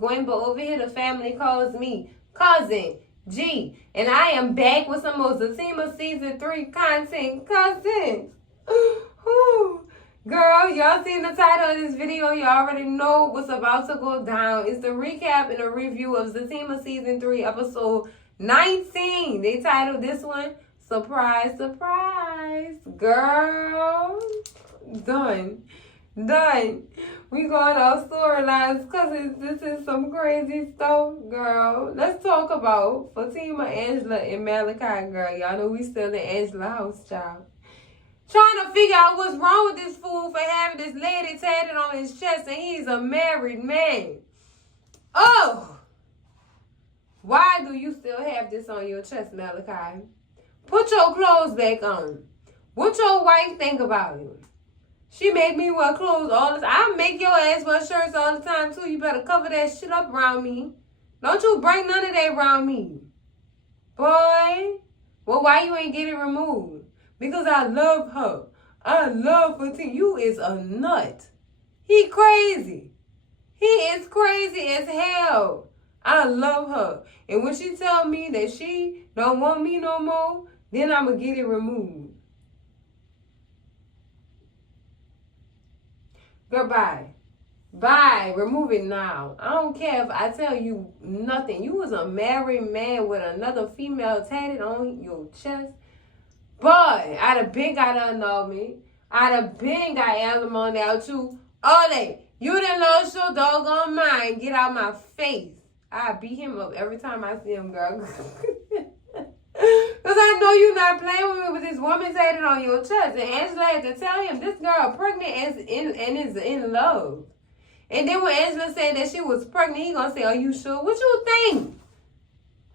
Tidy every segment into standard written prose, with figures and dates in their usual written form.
Gwen, but over here the family calls me Cousin G. And I am back with some more Zatima Season 3 content. Cousin. Girl, y'all seen the title of this video. You already know what's about to go down. It's the recap and a review of Zatima Season 3, Episode 19. They titled this one, Surprise, Surprise. Girl, done. We going off storylines because this is some crazy stuff, girl. Let's talk about Fatima, Angela, and Malachi, girl. Y'all know we still in Angela house, child. Trying to figure out what's wrong with this fool for having this lady tatted on his chest and he's a married man. Oh! Why do you still have this on your chest, Malachi? Put your clothes back on. What your wife think about it? She make me wear clothes all the time. I make your ass wear shirts all the time too. You better cover that shit up around me. Don't you bring none of that around me. Boy. Well, why you ain't get it removed? Because I love her. I love Fatima. You is a nut. He crazy. He is crazy as hell. I love her. And when she tell me that she don't want me no more, then I'm going to get it removed. Goodbye. Bye. Remove it now. I don't care if I tell you nothing. You was a married man with another female tatted on your chest. Boy, I'd have been got to know me. I'd have been got alimony out you. Ole, you done lost your doggone mind. Get out my face. I beat him up every time I see him, girl. Because I know you not playing with me with this woman tatted on your chest. And Angela had to tell him this girl pregnant and is in love. And then when Angela said that she was pregnant, he gonna say, are you sure? What you think?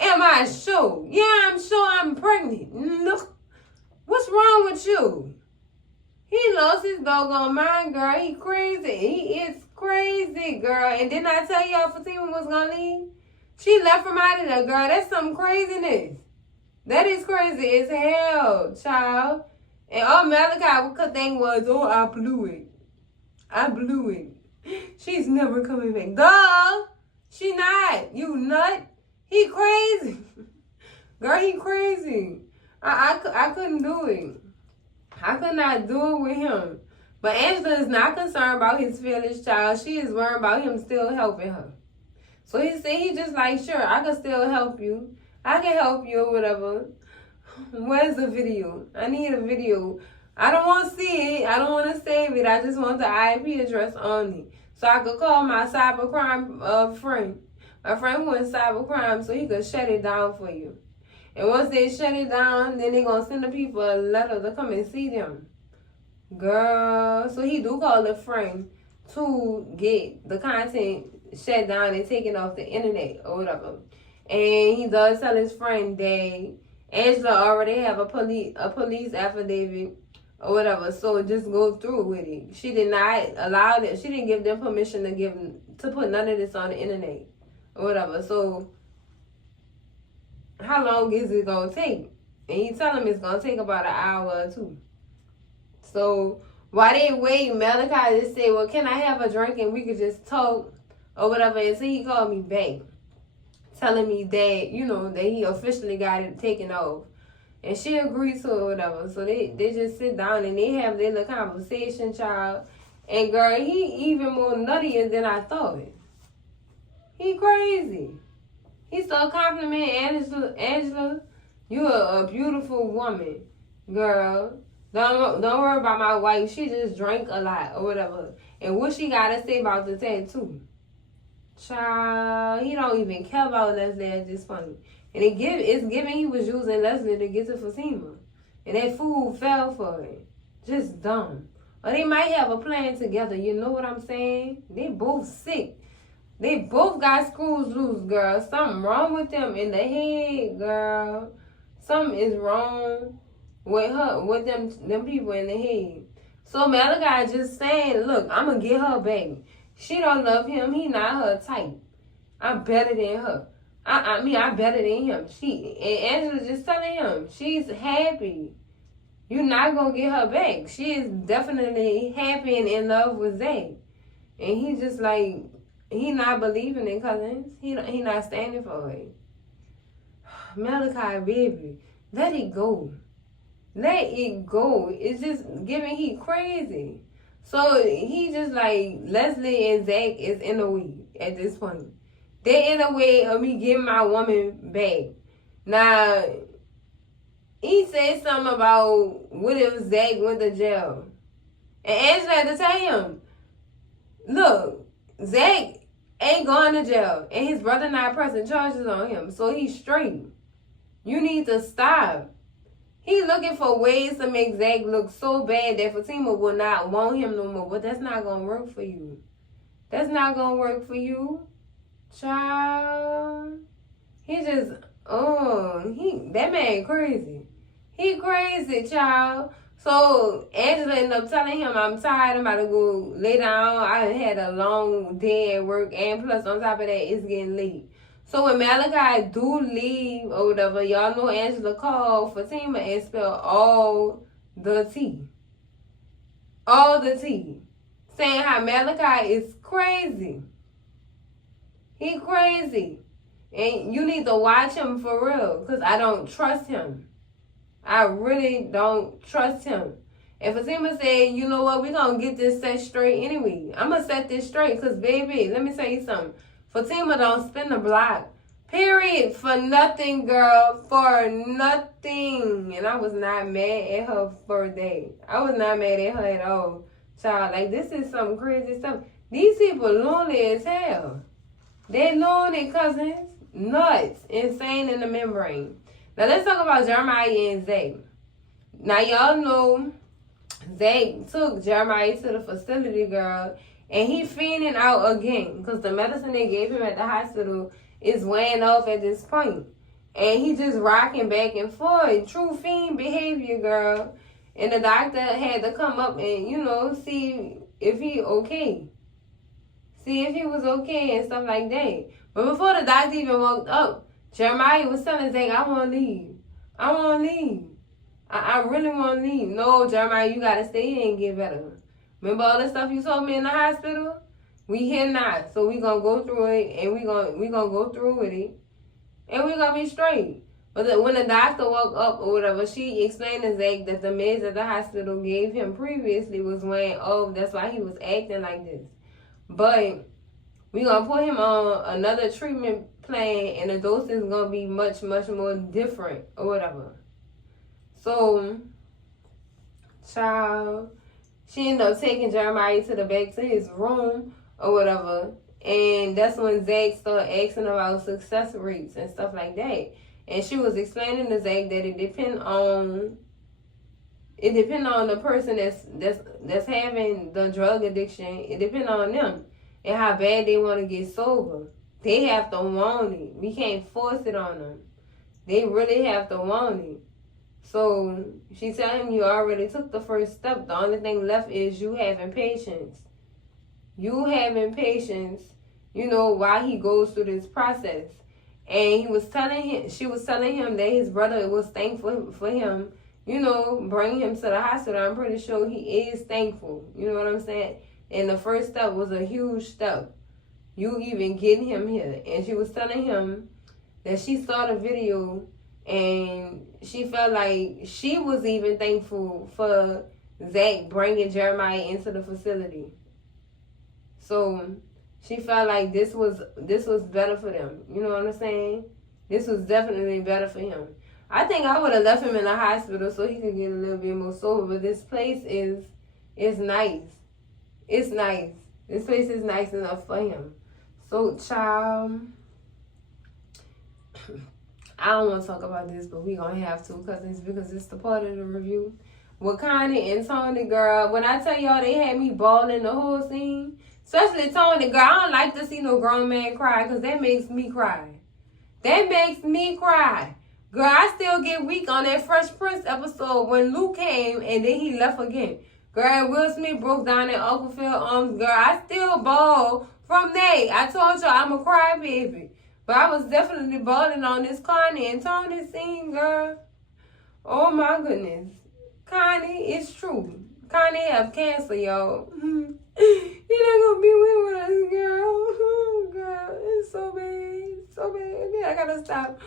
Am I sure? Yeah, I'm sure I'm pregnant. Look, what's wrong with you? He lost his doggone mind, girl. He crazy. He is crazy, girl. And didn't I tell y'all Fatima was gonna leave? She left from out of there, girl. That's some craziness. That is crazy as hell, child. And all Malachi thing was, oh, I blew it. I blew it. She's never coming back. Duh. She not. You nut. He crazy. Girl, he crazy. I couldn't do it. I could not do it with him. But Angela is not concerned about his feelings, child. She is worried about him still helping her. So he said he just like, sure, I can still help you. I can help you or whatever. Where's the video? I need a video. I don't want to see it. I don't want to save it. I just want the IP address only. So I could call my cybercrime friend. My friend who in cybercrime so he could shut it down for you. And once they shut it down, then they're going to send the people a letter to come and see them. Girl. So he do call a friend to get the content shut down and taken off the internet or whatever. And he does tell his friend that Angela already have a police affidavit or whatever. So just go through with it. She did not allow them. She didn't give them permission to put none of this on the internet or whatever. So how long is it going to take? And he tell him it's going to take about an hour or two. So while they wait, Malachi just say, well, can I have a drink and we could just talk or whatever. And so he called me back, telling me that, you know, that he officially got it taken off. And she agreed to it or whatever. So they just sit down and they have their little conversation, child. And girl, he even more nuttier than I thought. He crazy. He started complimenting Angela, you a beautiful woman, girl. Don't worry about my wife. She just drank a lot or whatever. And what she got to say about the tattoo? Child, he don't even care about Leslie at this point. And it's given he was using Leslie to get to Fatima. And that fool fell for it. Just dumb. Or they might have a plan together. You know what I'm saying? They both sick. They both got screws loose, girl. Something wrong with them in the head, girl. Something is wrong with her, with them people in the head. So Malachi just saying, look, I'm going to get her back. She don't love him. He not her type. I'm better than her. I'm better than him. And Angela's just telling him, she's happy. You're not going to get her back. She is definitely happy and in love with Zay. And he just like, he not believing in cousins. He not standing for it. Malachi, baby, let it go. Let it go. It's just giving he crazy. So he just like Leslie and Zach is in the way at this point. They in a way of me getting my woman back. Now, he said something about what if Zach went to jail. And Angela had to tell him, look, Zach ain't going to jail. And his brother not pressing charges on him. So he's straight. You need to stop. He's looking for ways to make Zach look so bad that Fatima will not want him no more. But that's not going to work for you. That's not going to work for you. Child. He just, that man crazy. He crazy, child. So Angela ended up telling him, I'm tired, I'm about to go lay down. I had a long day at work, and plus on top of that, it's getting late. So when Malachi do leave or whatever, y'all know Angela called Fatima and spelled all the tea. All the tea. Saying how Malachi is crazy. He crazy. And you need to watch him for real, because I don't trust him. I really don't trust him. And Fatima said, you know what, we're going to get this set straight anyway. I'm going to set this straight because, baby, let me tell you something. Fatima don't spin the block. Period. For nothing, girl. For nothing. And I was not mad at her for that. I was not mad at her at all. Child, like, this is some crazy stuff. These people lonely as hell. They lonely, cousins. Nuts. Insane in the membrane. Now, let's talk about Jeremiah and Zach. Now, y'all know Zach took Jeremiah to the facility, girl, and he fiending out again because the medicine they gave him at the hospital is wearing off at this point. And he just rocking back and forth. True fiend behavior, girl. And the doctor had to come up and, see if he okay. See if he was okay and stuff like that. But before the doctor even walked up, Jeremiah was telling Zach, I want to leave. I want to leave. I really want to leave. No, Jeremiah, you got to stay here and get better. Remember all the stuff you told me in the hospital? We here now. So we going to go through it, and we gonna go through with it. And we going to be straight. But when the doctor woke up or whatever, she explained to Zach that the meds that the hospital gave him previously was wearing off. That's why he was acting like this. But we going to put him on another treatment plan, and the dose is going to be much, much more different or whatever. So, child, she ended up taking Jeremiah to the back to his room or whatever. And that's when Zach started asking about success rates and stuff like that. And she was explaining to Zach that it depends on the person that's having the drug addiction. It depends on them and how bad they want to get sober. They have to want it. We can't force it on them. They really have to want it. So she telling him you already took the first step. The only thing left is you having patience. You having patience, while he goes through this process. And she was telling him that his brother was thankful for him, bringing him to the hospital. I'm pretty sure he is thankful. You know what I'm saying? And the first step was a huge step. You even getting him here. And she was telling him that she saw the video and she felt like she was even thankful for Zach bringing Jeremiah into the facility. So she felt like this was better for them. You know what I'm saying? This was definitely better for him. I think I would have left him in the hospital so he could get a little bit more sober. But this place is nice. It's nice. This place is nice enough for him. So, child, I don't want to talk about this, but we're going to have to because it's the part of the review. With Connie and Tony, girl, when I tell y'all they had me bawling the whole scene, especially Tony, girl, I don't like to see no grown man cry because that makes me cry. That makes me cry. Girl, I still get weak on that Fresh Prince episode when Luke came and then he left again. Girl, Will Smith broke down in Uncle Phil's arms. Girl, I still bawl from that. I told y'all I'm a crybaby. But I was definitely bawling on this Connie and Tony scene, girl. Oh, my goodness. Connie, it's true. Connie have cancer, y'all. You're not gonna be with us, girl. Oh, girl, it's so bad. So bad. Okay, I gotta stop.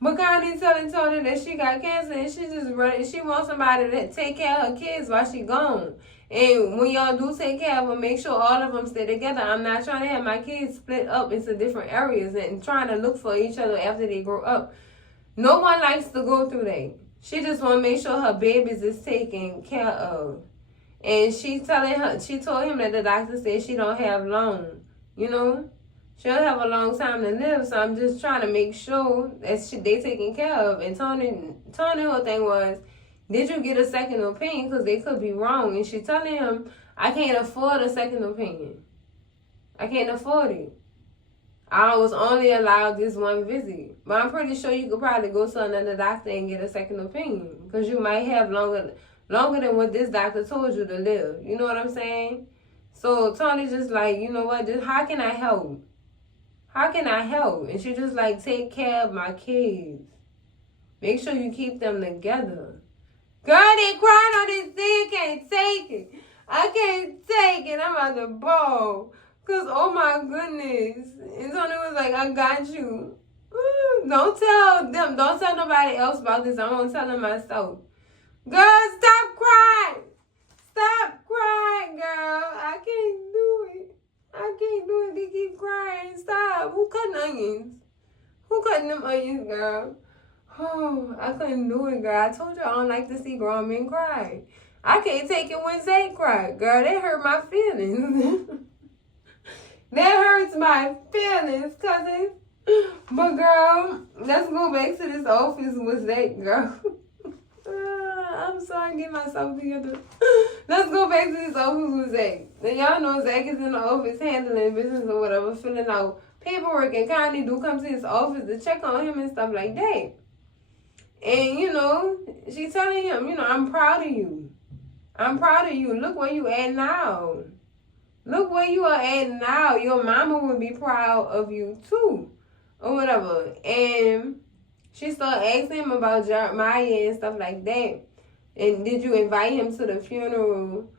But Connie telling Tony that she got cancer and she just running. She wants somebody to take care of her kids while she gone. And when y'all do take care of them, make sure all of them stay together. I'm not trying to have my kids split up into different areas and trying to look for each other after they grow up. No one likes to go through that. She just want to make sure her babies is taken care of. And she told him that the doctor said she don't have long, you know. She don't have a long time to live, so I'm just trying to make sure that they taken care of. And Tony, her thing was, did you get a second opinion? Because they could be wrong. And she telling him, I can't afford a second opinion. I can't afford it. I was only allowed this one visit. But I'm pretty sure you could probably go to another doctor and get a second opinion. Because you might have longer than what this doctor told you to live. You know what I'm saying? So Tony just like, you know what? Just how can I help? How can I help? And she just like, take care of my kids. Make sure you keep them together. Girl, they crying on this thing. Can't take it. I can't take it. I'm about to bawl. Because, oh my goodness. And Tony was like, I got you. Don't tell them. Don't tell nobody else about this. I'm going to tell them myself. Girl, stop crying. Stop crying, girl. I can't do it. I can't do it. They keep crying. Stop. Who cutting onions? Who cutting them onions, girl? Oh, I couldn't do it, girl. I told you I don't like to see grown men cry. I can't take it when Zach cried. Girl, that hurt my feelings. That hurts my feelings, cousin. But, girl, let's go back to this office with Zach, girl. I'm sorry, get myself together. Let's go back to this office with Zach. And y'all know Zach is in the office handling business or whatever, filling out paperwork, and Connie do come to his office to check on him and stuff like that. And, you know, she's telling him, you know, I'm proud of you. I'm proud of you. Look where you at now. Look where you are at now. Your mama would be proud of you too. Or whatever. And she started asking him about Jeremiah and stuff like that. And did you invite him to the funeral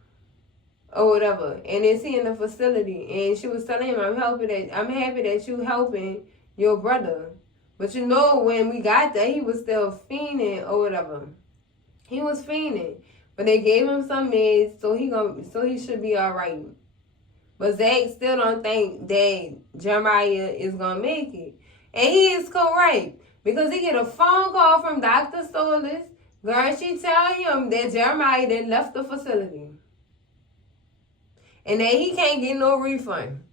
or whatever? And is he in the facility? And she was telling him, I'm happy that you helping your brother. But you know, when we got there, he was still fiending or whatever. He was fiending. But they gave him some meds, so he should be all right. But Zach still don't think that Jeremiah is going to make it. And he is correct. Because he get a phone call from Dr. Solis. Girl, she tell him that Jeremiah then left the facility. And that he can't get no refund.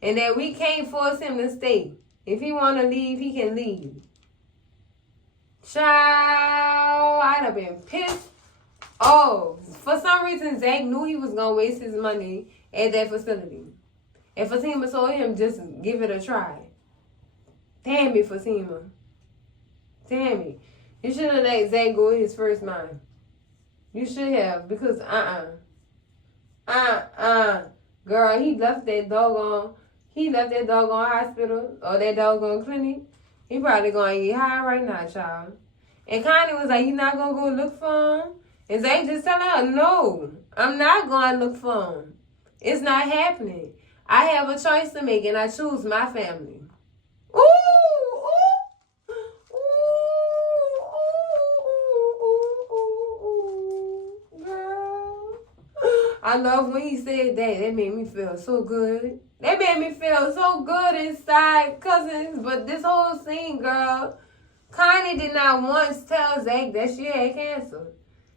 And that we can't force him to stay. If he want to leave, he can leave. Child, I'd have been pissed. Oh, for some reason, Zach knew he was going to waste his money at that facility. And Fatima told him just give it a try. Damn it, Fatima. Damn it. You should have let Zach go his first mind. You should have, because girl, he left that doggone hospital or that doggone clinic. He probably going to get high right now, child. And Connie was like, you not going to go look for him? And Zach just telling her, no, I'm not going to look for him. It's not happening. I have a choice to make, and I choose my family. Ooh, ooh, ooh, girl. I love when he said that. That made me feel so good. That made me feel so good inside, cousins. But this whole scene, girl, Connie did not once tell Zach that she had cancer.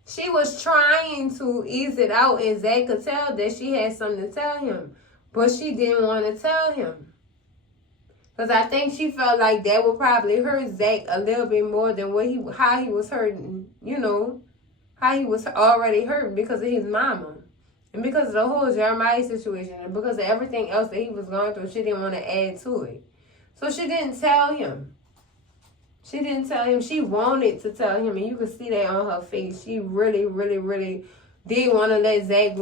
She was trying to ease it out, and Zach could tell that she had something to tell him. But she didn't want to tell him. Because I think she felt like that would probably hurt Zach a little bit more than how he was hurting, you know, how he was already hurt because of his mama. And because of the whole Jeremiah situation and because of everything else that he was going through, she didn't want to add to it. So she didn't tell him. She didn't tell him. She wanted to tell him, and you could see that on her face. She really, really, really did want to let Zach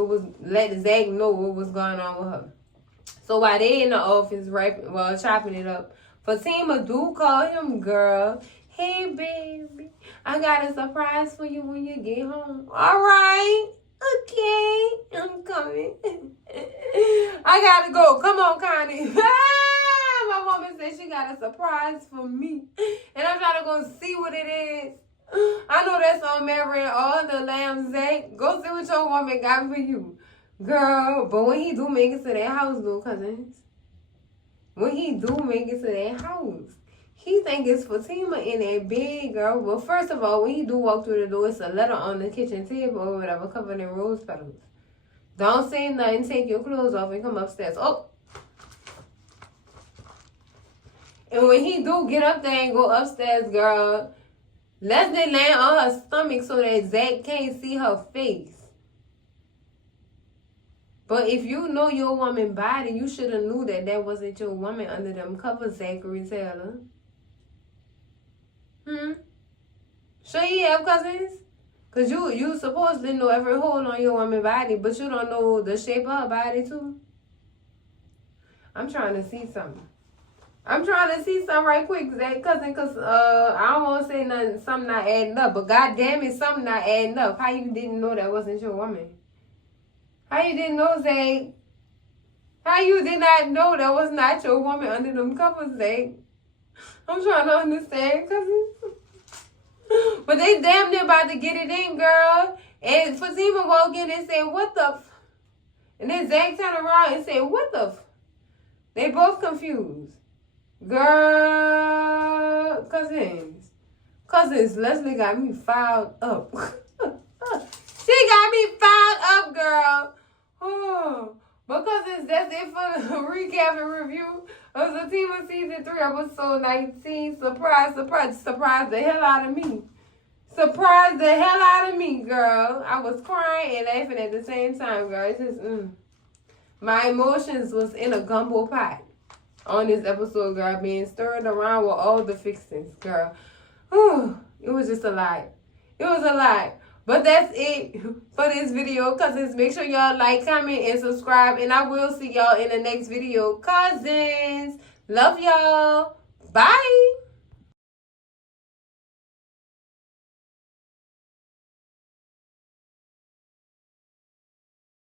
know what was going on with her. So while they in the office chopping it up, Fatima do call him girl. Hey, baby, I got a surprise for you when you get home. All right. Okay, I'm coming. I gotta go. Come on, Connie. My woman said she got a surprise for me. And I'm trying to go see what it is. I know that's on Mary and all the lambs, Zach. Go see what your woman got for you. Girl, but when he do make it to that house, though, cousins. When he do make it to that house, he think it's Fatima in that bed, girl. Well, first of all, when he do walk through the door, it's a letter on the kitchen table or whatever, covered in rose petals. Don't say nothing. Take your clothes off and come upstairs. Oh. And when he do get up there and go upstairs, girl, Leslie land on her stomach so that Zach can't see her face. But if you know your woman body, you should have knew that that wasn't your woman under them covers, Zachary Taylor. Should he have, cousins? Because you supposed to know every hole on your woman's body, but you don't know the shape of her body, too. I'm trying to see something. I'm trying to see something right quick, Zach, cousin, because I don't want to say nothing, something not adding up, but goddamn it, something not adding up. How you didn't know that wasn't your woman? How you didn't know, Zach? How you did not know that was not your woman under them covers, Zach? I'm trying to understand, cousin. But they damn near about to get it in, girl. And Fatima walked in and said, what the f? And then Zach turned around and said, what the f? They both confused. Girl, cousins, Leslie got me filed up. She got me filed up, girl. Oh, but cousins, that's it for the recap and review of Zatima Season 3, Episode 19. Surprise the hell out of me. Surprised the hell out of me, girl. I was crying and laughing at the same time, girl. It's just, my emotions was in a gumbo pot on this episode, girl, being stirred around with all the fixings, girl. Whew, it was just a lot. It was a lot. But that's it for this video, cousins. Make sure y'all like, comment, and subscribe. And I will see y'all in the next video, cousins. Love y'all. Bye.